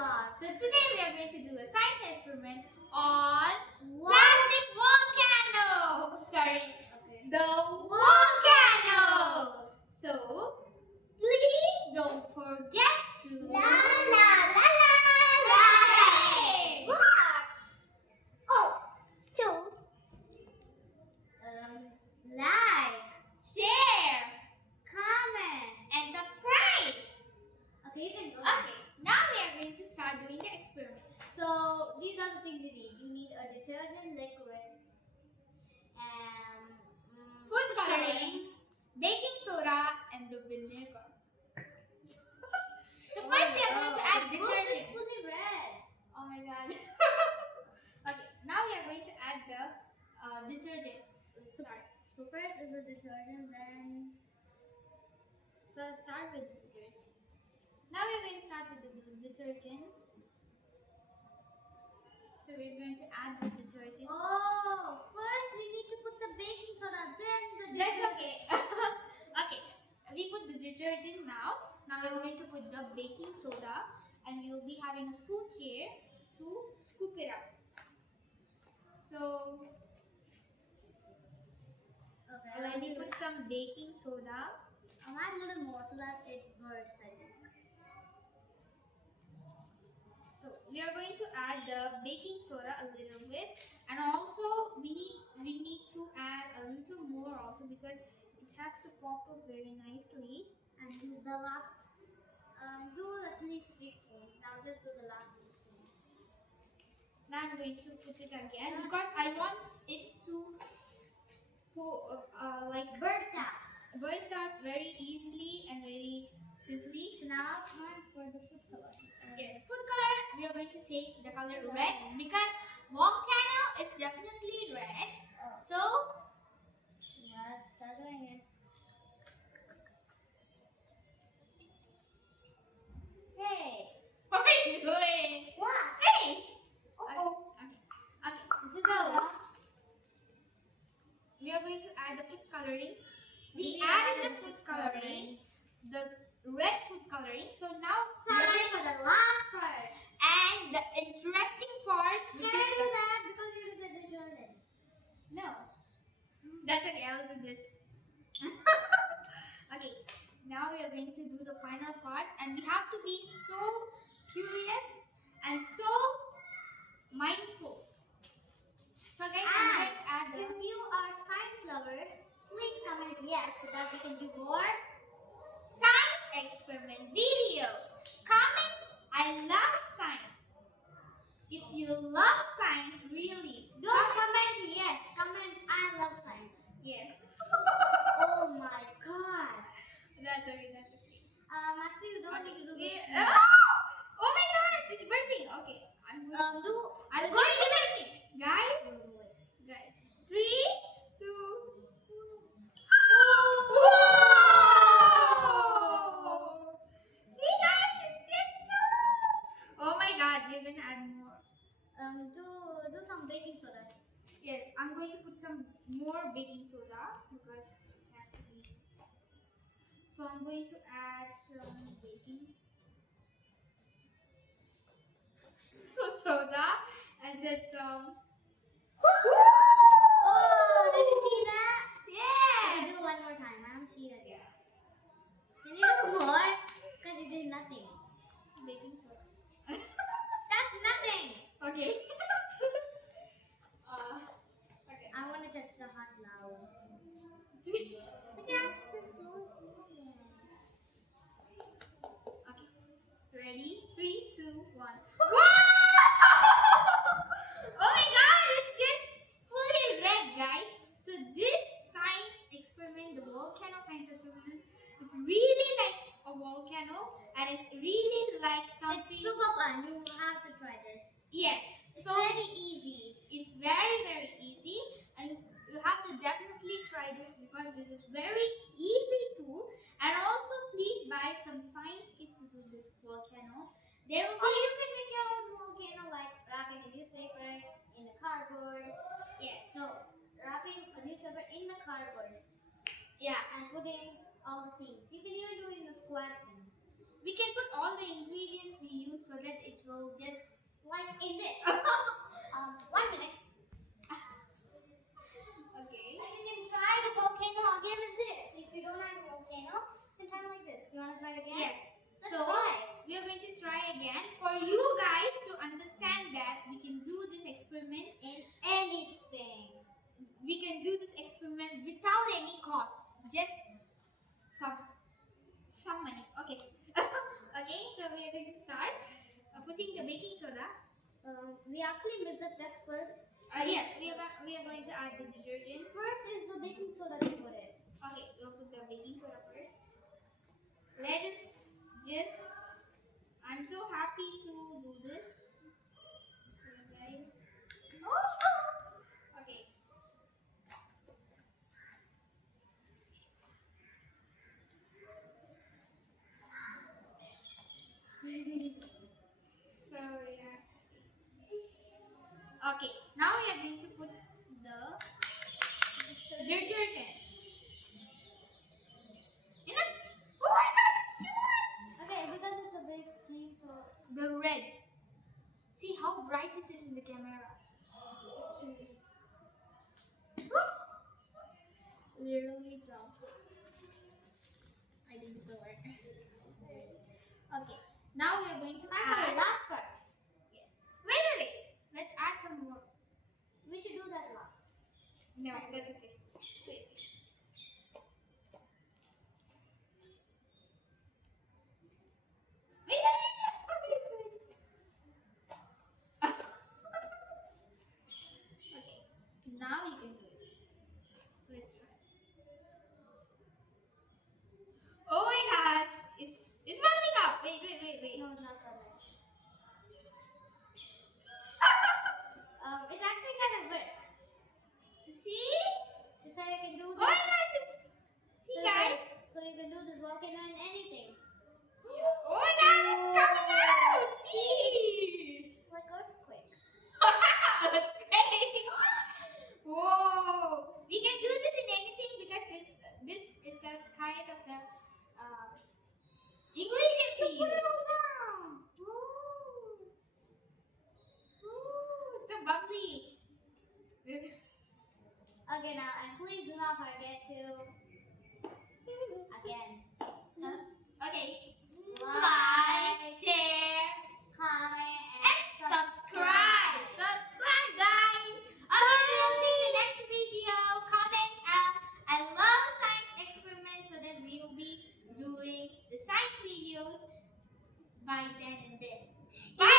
vlog. So today we are going to do a science experiment on plastic volcano. Sorry, the volcano. So please don't forget to La la la la la. Hey! Watch. Oh, two. Like, Share comment. and subscribe. Okay, you can go. Okay, now we are going to start doing the experiment. So these are the things you need. You need a detergent liquid and Food coloring, baking soda, and the vinegar. So first we are going to add the book is detergent. fully red. Oh my god. Okay, now we are going to add the detergents. Let's start. So first is the detergent, then Start with the detergent. Now we are going to start with the detergents. So we are going to add the detergent. first we need to put the baking soda, then the That's detergent. okay. Okay, we put the detergent now. Now we're going to put the baking soda, and we will be having a spoon here to scoop it up. So let me put some baking soda. I'll add a little more so that it bursts, I think. So we are going to add the baking soda a little bit, and also we need to add a little more also because it has to pop up very nicely. And do the last, do at least 3 spoons. Now just do the last spoon. Now I'm going to put it again because I want it to burst out very easily and very simply. So now time for the food color. Yes, food color, we are going to take the color red because volcano is definitely red. So Let's start doing it. Hey! what are you doing? What? Hey! Uh-oh. Okay. This is the We are going to add the food coloring. We We added the added food food coloring, the red food coloring. So now time for the last part. and the interesting part, Can which I is do that because you did the detergent? no. That's okay. I'll do this. Okay. Now we are going to do the final part, and we have to be so curious and so mindful. So guys, I'm going to add the If you are science lovers, please comment yes so that we can do more. science experiment video. Comment, I love science. If you love science, really, Don't comment yes, comment I love science. yes. Oh my god. That's okay, that's okay. Actually you don't need to do this. Oh my god, it's burning. Okay, I'm going to make it. Guys, 3, 2, Whoa! See guys, it's just so. Oh my god, we're gonna add more. Do some baking soda. Yes, I'm going to put some more baking soda because it has to be. So I'm going to add some baking soda and then some. Oh, did you see that? Yeah. Do one more time. I don't see that yet. Can you do more? Because you did nothing. Baking soda. That's nothing. Okay. Okay. I want to touch the hot flour. Okay. Ready? 3, 2, 1. Oh my god, it's just fully red, guys. So this science experiment, the volcano science experiment, is really like a volcano, and it's really like something. It's super fun. You have to try this. Yes. It's So very easy. it's very easy, and you have to definitely try this because this is very easy too. And also, please buy some science kit to do this volcano. There will Or be. you can make your own volcano like wrapping a newspaper in a cardboard. Yes. No, wrapping a newspaper in the cardboard. Yeah. And putting all the things. You can even do it in a square thing. We can put all the ingredients we use so that it will just Like in this. 1 minute. okay. And you can try the volcano again with this. If you don't have a volcano, you can try like this. You want to try again? Yes. Let's So try. we are going to try again for you guys to understand that we can do this experiment In anything. we can do this experiment without any cost, just some money. Okay. Okay, so we are going to start putting the baking soda. We actually missed the step first. Yes, we are going to add the detergent. First is the baking soda to put in. Okay, we'll put the baking soda first. Let us just. I'm so happy to do this, guys. Okay. So yeah. Okay, now we are going to put the detergent. Enough. Oh my God, it's too much. Okay, because it's a big thing, so The red. See how bright it is in the camera. literally drop. I think it's over. Okay, now we are going to The add. last part. Yes. Wait. Let's add some more. We should do that last. No, that's okay. Wait. Okay, now you can do it. Let's try. Oh my gosh, it's bubbling up. Wait. No, it's not that much. It actually kind of works. See? So you can do Oh this. my gosh, see So guys? So you can do this volcano in anything. Oh my gosh, it's coming out! See? Like earthquake. That's crazy. Whoa! We can do this in anything because this is a kind of the ingredient we Put it use. all down. Ooh, it's so bubbly. Okay, now, and please do not forget to again Okay. Like, share, comment, and subscribe. Subscribe, guys. Okay, we'll see you in the next video. Comment. I love science experiments, so that we will be doing the science videos by then and then. Bye.